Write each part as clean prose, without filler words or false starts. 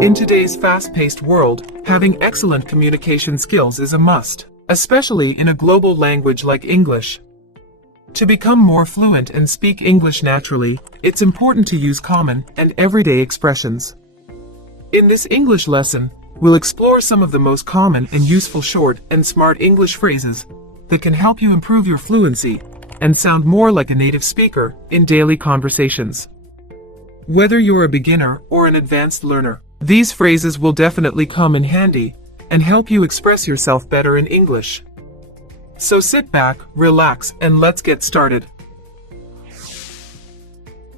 In today's fast-paced world, having excellent communication skills is a must, especially in a global language like English. To become more fluent and speak English naturally, it's important to use common and everyday expressions. In this English lesson, we'll explore some of the most common and useful short and smart English phrases that can help you improve your fluency and sound more like a native speaker in daily conversations. Whether you're a beginner or an advanced learner, these phrases will definitely come in handy and help you express yourself better in English. So sit back, relax, and let's get started.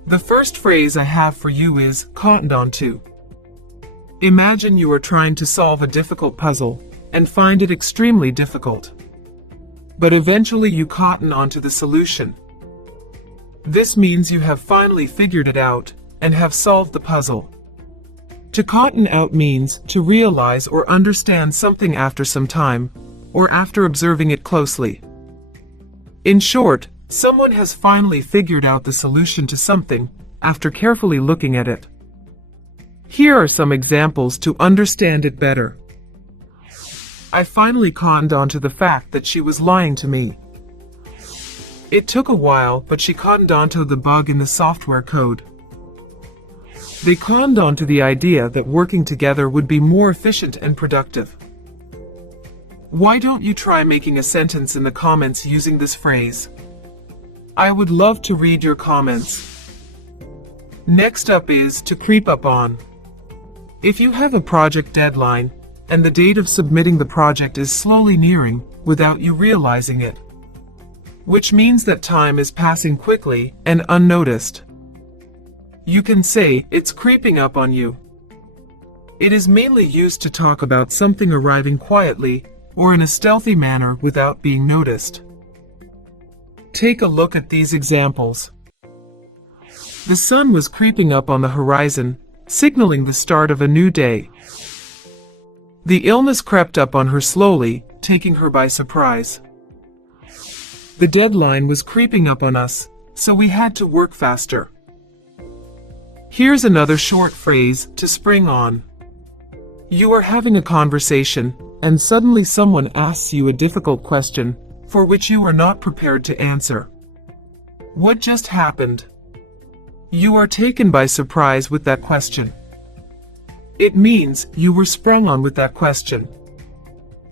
The first phrase I have for you is cottoned onto. Imagine you are trying to solve a difficult puzzle and find it extremely difficult. But eventually you cotton onto the solution. This means you have finally figured it out and have solved the puzzle. To cotton out means to realize or understand something after some time, or after observing it closely. In short, someone has finally figured out the solution to something after carefully looking at it. Here are some examples to understand it better. I finally cottoned onto the fact that she was lying to me. It took a while, but she cottoned onto the bug in the software code. They cottoned onto the idea that working together would be more efficient and productive. Why don't you try making a sentence in the comments using this phrase? I would love to read your comments. Next up is to creep up on. If you have a project deadline and the date of submitting the project is slowly nearing without you realizing it, which means that time is passing quickly and unnoticed, you can say it's creeping up on you. It is mainly used to talk about something arriving quietly or in a stealthy manner without being noticed. Take a look at these examples. The sun was creeping up on the horizon, signaling the start of a new day. The illness crept up on her slowly, taking her by surprise. The deadline was creeping up on us, so we had to work faster. Here's another short phrase to spring on. You are having a conversation, and suddenly someone asks you a difficult question for which you are not prepared to answer. What just happened? You are taken by surprise with that question. It means you were sprung on with that question.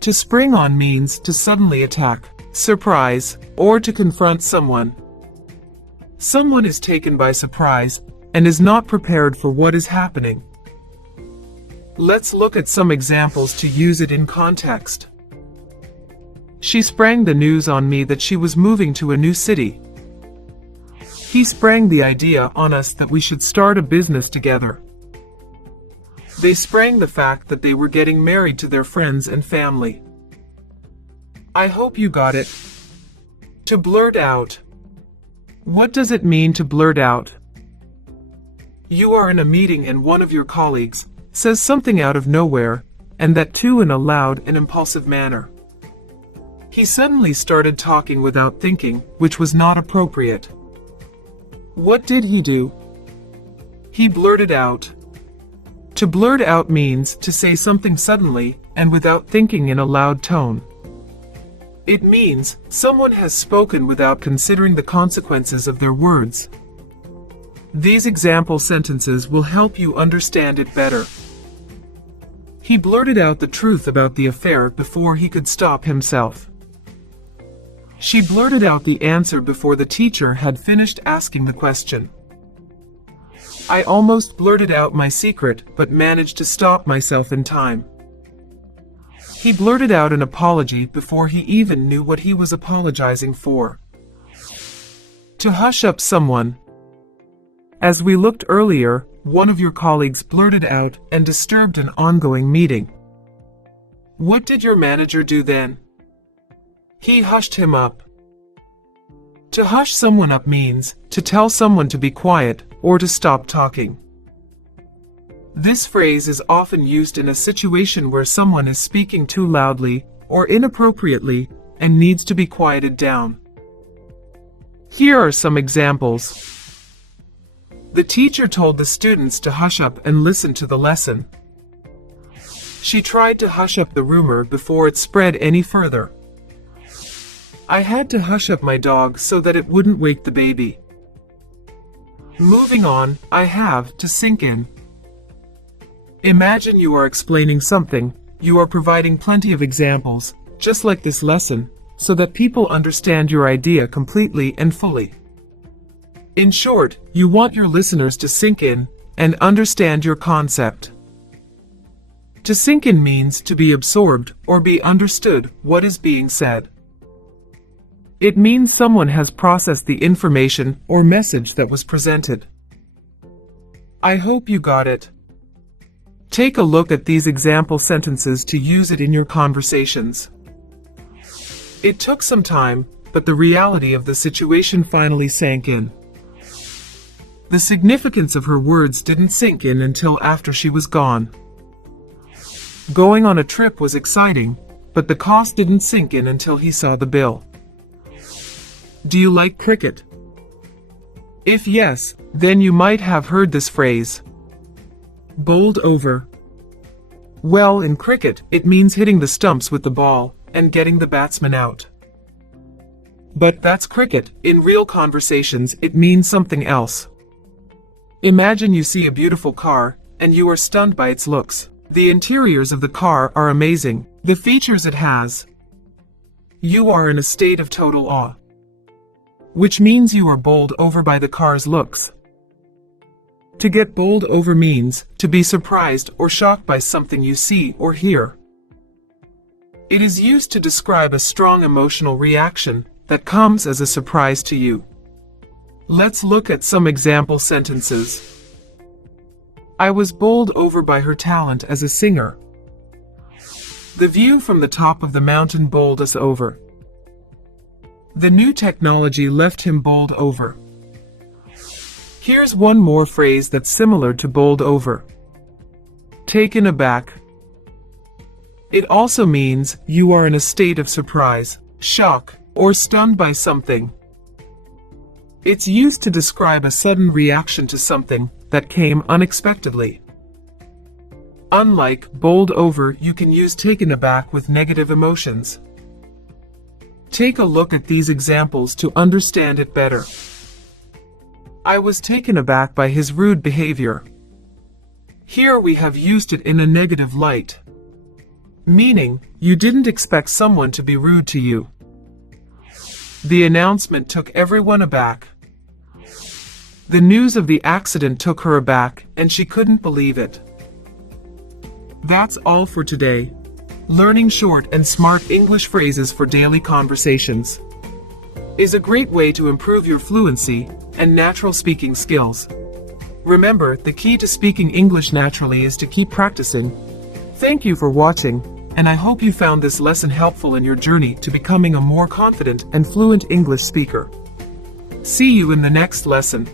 To spring on means to suddenly attack, surprise, or to confront someone. Someone is taken by surprise and is not prepared for what is happening. Let's look at some examples to use it in context. She sprang the news on me that she was moving to a new city. He sprang the idea on us that we should start a business together. They sprang the fact that they were getting married to their friends and family. I hope you got it. To blurt out. What does it mean to blurt out? You are in a meeting and one of your colleagues says something out of nowhere, and that too in a loud and impulsive manner. He suddenly started talking without thinking, which was not appropriate. What did he do? He blurted out. To blurt out means to say something suddenly and without thinking in a loud tone. It means someone has spoken without considering the consequences of their words. These example sentences will help you understand it better. He blurted out the truth about the affair before he could stop himself. She blurted out the answer before the teacher had finished asking the question. I almost blurted out my secret but managed to stop myself in time. He blurted out an apology before he even knew what he was apologizing for. To hush up someone. As we looked earlier, one of your colleagues blurted out and disturbed an ongoing meeting. What did your manager do then? He hushed him up. To hush someone up means to tell someone to be quiet or to stop talking. This phrase is often used in a situation where someone is speaking too loudly or inappropriately and needs to be quieted down. Here are some examples. The teacher told the students to hush up and listen to the lesson. She tried to hush up the rumor before it spread any further. I had to hush up my dog so that it wouldn't wake the baby. Moving on, I have to sink in. Imagine you are explaining something. You are providing plenty of examples, just like this lesson, so that people understand your idea completely and fully. In short, you want your listeners to sink in and understand your concept. To sink in means to be absorbed or be understood what is being said. It means someone has processed the information or message that was presented. I hope you got it. Take a look at these example sentences to use it in your conversations. It took some time, but the reality of the situation finally sank in. The significance of her words didn't sink in until after she was gone. Going on a trip was exciting, but the cost didn't sink in until he saw the bill. Do you like cricket? If yes, then you might have heard this phrase. Bowled over. Well, in cricket, it means hitting the stumps with the ball and getting the batsman out. But that's cricket. In real conversations, it means something else. Imagine you see a beautiful car, and you are stunned by its looks. The interiors of the car are amazing. The features it has. You are in a state of total awe. Which means you are bowled over by the car's looks. To get bowled over means to be surprised or shocked by something you see or hear. It is used to describe a strong emotional reaction that comes as a surprise to you. Let's look at some example sentences. I was bowled over by her talent as a singer. The view from the top of the mountain bowled us over. The new technology left him bowled over. Here's one more phrase that's similar to bowled over. Taken aback. It also means you are in a state of surprise, shock, or stunned by something. It's used to describe a sudden reaction to something that came unexpectedly. Unlike bowled over, you can use taken aback with negative emotions. Take a look at these examples to understand it better. I was taken aback by his rude behavior. Here we have used it in a negative light, meaning you didn't expect someone to be rude to you. The announcement took everyone aback. The news of the accident took her aback, and she couldn't believe it. That's all for today. Learning short and smart English phrases for daily conversations is a great way to improve your fluency and natural speaking skills. Remember, the key to speaking English naturally is to keep practicing. Thank you for watching, and I hope you found this lesson helpful in your journey to becoming a more confident and fluent English speaker. See you in the next lesson.